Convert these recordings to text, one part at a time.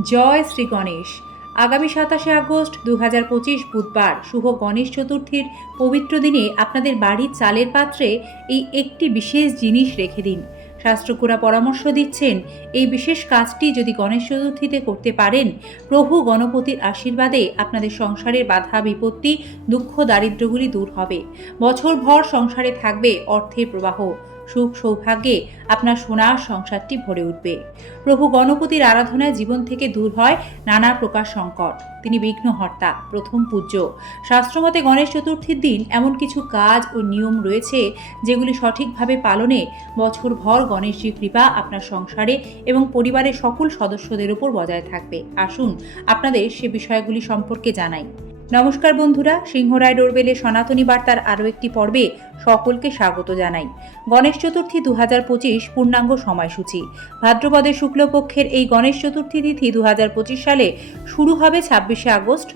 জয় শ্রী গণেশ। আগামী সাতাশে আগস্ট দু হাজার পঁচিশ বুধবার শুভ গণেশ চতুর্থীর পবিত্র দিনে আপনাদের বাড়ির চালের পাত্রে এই একটি বিশেষ জিনিস রেখে দিন। শাস্ত্রকুরা পরামর্শ দিচ্ছেন, এই বিশেষ কাজটি যদি গণেশ চতুর্থীতে করতে পারেন, প্রভু গণপতির আশীর্বাদে আপনাদের সংসারের বাধা, বিপত্তি, দুঃখ, দারিদ্র্যগুলি দূর হবে। বছরভর সংসারে থাকবে অর্থের প্রবাহ। সুখ সৌভাগ্যে আপনার সোনার সংসারটি ভরে উঠবে। প্রভু গণপতির আরাধনায় জীবন থেকে দূর হয় নানা প্রকার সংকট। তিনি বিঘ্নহর্তা, প্রথম পূজ্য। শাস্ত্রমতে গণেশ চতুর্থীর দিন এমন কিছু কাজ ও নিয়ম রয়েছে যেগুলি সঠিকভাবে পালনে বছরভর গণেশজির কৃপা আপনার সংসারে এবং পরিবারের সকল সদস্যদের উপর বজায় থাকবে। আসুন আপনাদের সে বিষয়গুলি সম্পর্কে জানাই। নমস্কার বন্ধুরা সিংহরায় ডোরবেলে সনাতনী বার্তার আরও একটি পর্বে সকলকে স্বাগত জানাই। গণেশ চতুর্থী দু হাজার পঁচিশ পূর্ণাঙ্গ সময়সূচি। ভাদ্রপদের শুক্লপক্ষের এই গণেশ চতুর্থী তিথি দু হাজার পঁচিশ সালে শুরু হবে ছাব্বিশে আগস্ট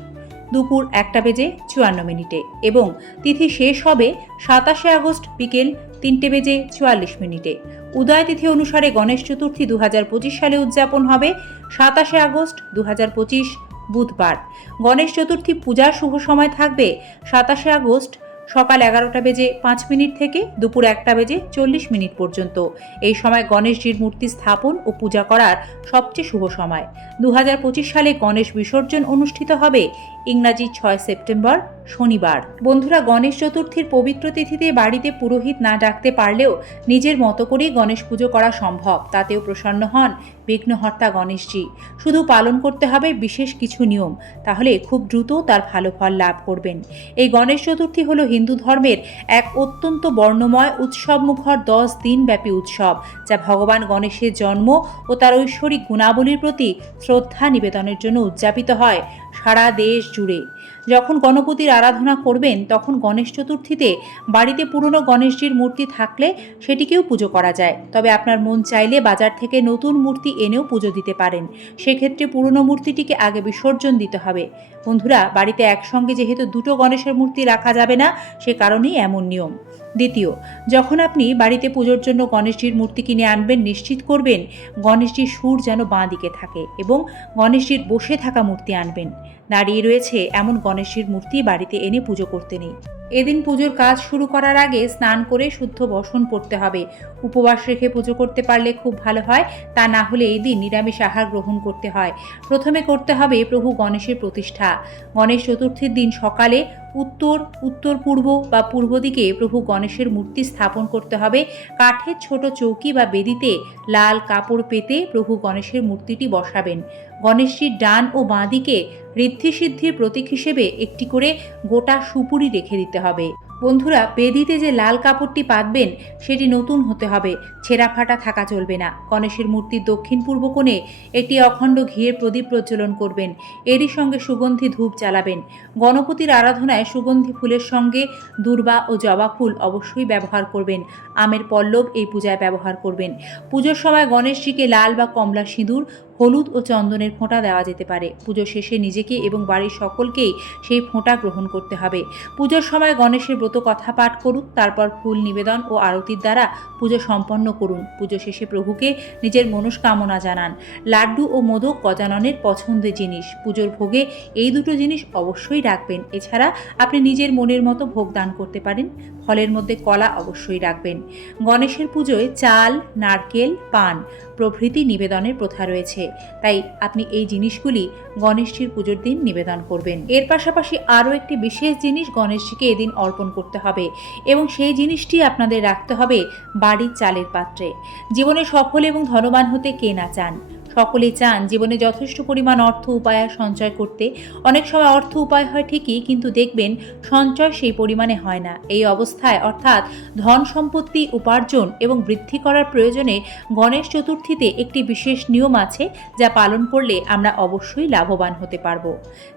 দুপুর একটা বেজে চুয়ান্ন মিনিটে এবং তিথি শেষ হবে সাতাশে আগস্ট বিকেল তিনটে বেজে চুয়াল্লিশ মিনিটে। উদয় তিথি অনুসারে গণেশ চতুর্থী দু হাজার পঁচিশ সালে উদযাপন হবে সাতাশে আগস্ট দু হাজার পঁচিশ বুধবার। গণেশ চতুর্থী পূজার শুভ সময় থাকবে সাতাশে আগস্ট সকাল এগারোটা বেজে পাঁচ মিনিট থেকে দুপুর একটা বেজে চল্লিশ মিনিট পর্যন্ত। এই সময় গণেশজির মূর্তি স্থাপন ও পূজা করার সবচেয়ে শুভ সময়। দু হাজার পঁচিশ সালে গণেশ বিসর্জন অনুষ্ঠিত হবে ইংরাজি ছয় সেপ্টেম্বর, শনিবার। বন্ধুরা, গণেশ চতুর্থীর পবিত্র তিথিতে বাড়িতে পুরোহিত না ডাকতে পারলেও নিজের মতো করেই গণেশ পুজো করা সম্ভব, তাতেও প্রসন্ন হন বিঘ্নহর্তা গণেশজি। শুধু পালন করতে হবে বিশেষ কিছু নিয়ম, তাহলে খুব দ্রুত তার ভালো ফল লাভ করবেন। এই গণেশ চতুর্থী হলো হিন্দু ধর্মের এক অত্যন্ত বর্ণময় উৎসবমুখর দশ দিনব্যাপী উৎসব, যা ভগবান গণেশের জন্ম ও তার ঐশ্বরিক গুণাবলীর প্রতি শ্রদ্ধা নিবেদনের জন্য উদযাপিত হয়। সারা দেশ জুড়ে। যখন গণপতির আরাধনা করবেন, তখন গণেশ চতুর্থীতে বাড়িতে পুরনো গণেশজির মূর্তি থাকলে সেটিকেও পুজো করা যায়। তবে আপনার মন চাইলে বাজার থেকে নতুন মূর্তি এনেও পুজো দিতে পারেন। সেক্ষেত্রে পুরনো মূর্তিটিকে আগে বিসর্জন দিতে হবে। বন্ধুরা, বাড়িতে একসঙ্গে যেহেতু দুটো গণেশের মূর্তি রাখা যাবে না, সে কারণেই এমন নিয়ম। দ্বিতীয়, যখন আপনি বাড়িতে পুজোর জন্য গণেশজির মূর্তি কিনে আনবেন, নিশ্চিত করবেন গণেশজির সুর যেন বাঁ দিকে থাকে এবং গণেশজির বসে থাকা মূর্তি আনবেন। দাঁড়িয়ে রয়েছে এমন গণেশজির মূর্তি বাড়িতে এনে পুজো করতে নেই। এদিন পুজোর কাজ শুরু করার আগে স্নান করে শুদ্ধ বসন পড়তে হবে। উপবাস রেখে পুজো করতে পারলে খুব ভালো হয়, তা না হলে এই দিন নিরামিষ আহার গ্রহণ করতে হয়। প্রথমে করতে হবে প্রভু গণেশের প্রতিষ্ঠা। গণেশ চতুর্থীর দিন সকালে উত্তর উত্তর পূর্ব বা পূর্ব দিকে প্রভু গণেশের মূর্তি স্থাপন করতে হবে। কাঠের ছোট চৌকি বা বেদিতে লাল কাপড় পেতে প্রভু গণেশের মূর্তিটি বসাবেন। গণেশজির ডান ও বাঁ দিকে ঋদ্ধি সিদ্ধির প্রতীক হিসেবে একটি করে গোটা সুপুরি রেখে দিতে হবে। বন্ধুরা, বেদিতে যে লাল কাপড়টি পাতবেন, সেটি নতুন হতে হবে। ছেঁড়া ফাটা থাকা চলবে না। গণেশের মূর্তির দক্ষিণ পূর্ব কোণে একটি অখণ্ড ঘিয়ের প্রদীপ প্রজ্বলন করবেন। এরই সঙ্গে সুগন্ধি ধূপ জ্বালাবেন। গণপতির আরাধনায় সুগন্ধি ফুলের সঙ্গে দুর্বা ও জবা ফুল অবশ্যই ব্যবহার করবেন। আমের পল্লব এই পূজায় ব্যবহার করবেন। পুজোর সময় গণেশজিকে লাল বা কমলা সিঁদুর হলুদ ও চন্দনের ফোঁটা দেওয়া যেতে পারে। পুজো শেষে নিজেকে এবং বাড়ির সকলকেই সেই ফোঁটা গ্রহণ করতে হবে। পুজোর সময় গণেশের ব্রত কথা পাঠ করুন, তারপর ফুল নিবেদন ও আরতির দ্বারা পুজো সম্পন্ন করুন। পুজো শেষে প্রভুকে নিজের মনস্কামনা জানান। লাড্ডু ও মোদক গজাননের পছন্দের জিনিস। পুজোর ভোগে এই দুটো জিনিস অবশ্যই রাখবেন। এছাড়া আপনি নিজের মনের মতো ভোগ দান করতে পারেন। ফলের মধ্যে কলা অবশ্যই রাখবেন। গণেশের পুজোয় চাল, নারকেল, পান প্রভৃতি নিবেদনের প্রথা রয়েছে। তাই আপনি এই জিনিসগুলি গণেশজির পুজোর দিন নিবেদন করবেন। এর পাশাপাশি আরও একটি বিশেষ জিনিস গণেশজিকে এদিন অর্পণ করতে হবে এবং সেই জিনিসটি আপনাদের রাখতে হবে বাড়ির চালের পাত্রে। জীবনে সফল এবং ধনবান হতে কে না চান। সকলেই চান জীবনে যথেষ্ট পরিমাণ অর্থ উপায় সঞ্চয় করতে। অনেক সময় অর্থ উপায় হয় ঠিকই, কিন্তু দেখবেন সঞ্চয় সেই পরিমাণে হয় না। এই অবস্থায় অর্থাৎ ধন সম্পত্তি, উপার্জন এবং বৃদ্ধি করার প্রয়োজনে গণেশ চতুর্থীতে একটি বিশেষ নিয়ম আছে যা পালন করলে আমরা অবশ্যই লাভবান হতে পারব।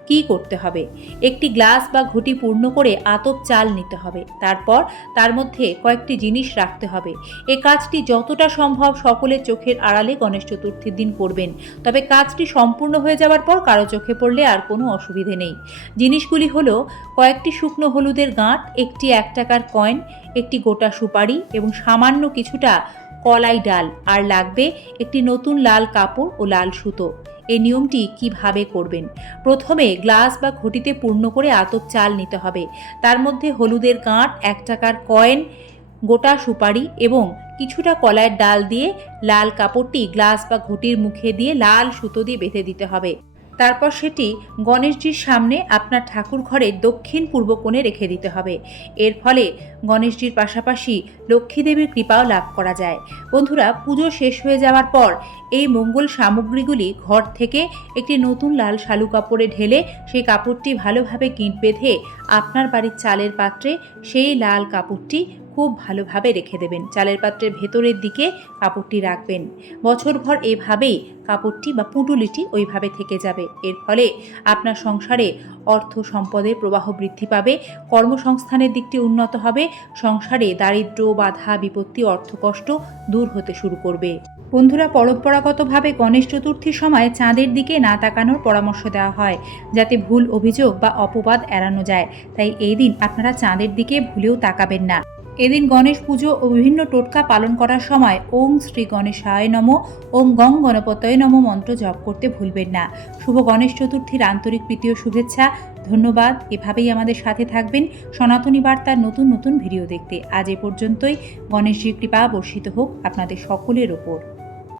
কি করতে হবে? একটি গ্লাস বা ঘটি পূর্ণ করে আতপ চাল নিতে হবে। তারপর তার মধ্যে কয়েকটি জিনিস রাখতে হবে। এ কাজটি যতটা সম্ভব সকলের চোখের আড়ালে গণেশ চতুর্থীর দিন করবেন। তবে কাজটি সম্পূর্ণ হয়ে যাওয়ার পর কারও চোখে পড়লে আর কোনো অসুবিধে নেই। জিনিসগুলি হলো, কয়েকটি শুকনো হলুদের গাঁট, একটি এক টাকার কয়েন, একটি গোটা সুপারি এবং সামান্য কিছুটা কলাই ডাল। আর লাগবে একটি নতুন লাল কাপড় ও লাল সুতো। এই নিয়মটি কীভাবে করবেন? প্রথমে গ্লাস বা ঘটিতে পূর্ণ করে আতপ চাল নিতে হবে। তার মধ্যে হলুদের গাঁট, এক টাকার কয়েন গোটা সুপারি এবং কিছুটা কলায়ের ডাল দিয়ে লাল কাপড়টি গ্লাস বা ঘটির মুখে দিয়ে লাল সুতো দিয়ে বেঁধে দিতে হবে। তারপর সেটি গণেশজির সামনে আপনার ঠাকুর ঘরের দক্ষিণ পূর্ব কোণে রেখে দিতে হবে। এর ফলে গণেশজির পাশাপাশি লক্ষ্মী দেবীর কৃপাও লাভ করা যায়। বন্ধুরা, পুজো শেষ হয়ে যাওয়ার পর এই মঙ্গল সামগ্রীগুলি ঘর থেকে একটি নতুন লাল শালু কাপড়ে ঢেলে সেই কাপড়টি ভালোভাবে গিঁট বেঁধে আপনার বাড়ির চালের পাত্রে সেই লাল কাপড়টি খুব ভালোভাবে রেখে দেবেন। চালের পাত্রের ভেতরের দিকে কাপড়টি রাখবেন। বছরভর এভাবেই কাপড়টি বা পুঁটুলিটি ওইভাবে থেকে যাবে। এর ফলে আপনার সংসারে অর্থ সম্পদের প্রবাহ বৃদ্ধি পাবে, কর্মসংস্থানের দিকটি উন্নত হবে, সংসারে দারিদ্র্য বাধা, বিপত্তি, অর্থকষ্ট দূর হতে শুরু করবে। বন্ধুরা, পরম্পরাগতভাবে গণেশ চতুর্থীর সময় চাঁদের দিকে না তাকানোর পরামর্শ দেওয়া হয়, যাতে ভুল অভিযোগ বা অপবাদ এড়ানো যায়। তাই এই দিন আপনারা চাঁদের দিকে ভুলেও তাকাবেন না। এদিন গণেশ পুজো ও বিভিন্ন টোটকা পালন করার সময় ওম শ্রী গণেশায় নম ওম গং গণপতয় নম মন্ত্র জপ করতে ভুলবেন না। শুভ গণেশ চতুর্থীর আন্তরিক প্রীতি ও শুভেচ্ছা। ধন্যবাদ। এভাবেই আমাদের সাথে থাকবেন সনাতনী বার্তার নতুন নতুন ভিডিও দেখতে। আজ এ পর্যন্তই। গণেশজির কৃপা বর্ষিত হোক আপনাদের সকলের ওপর।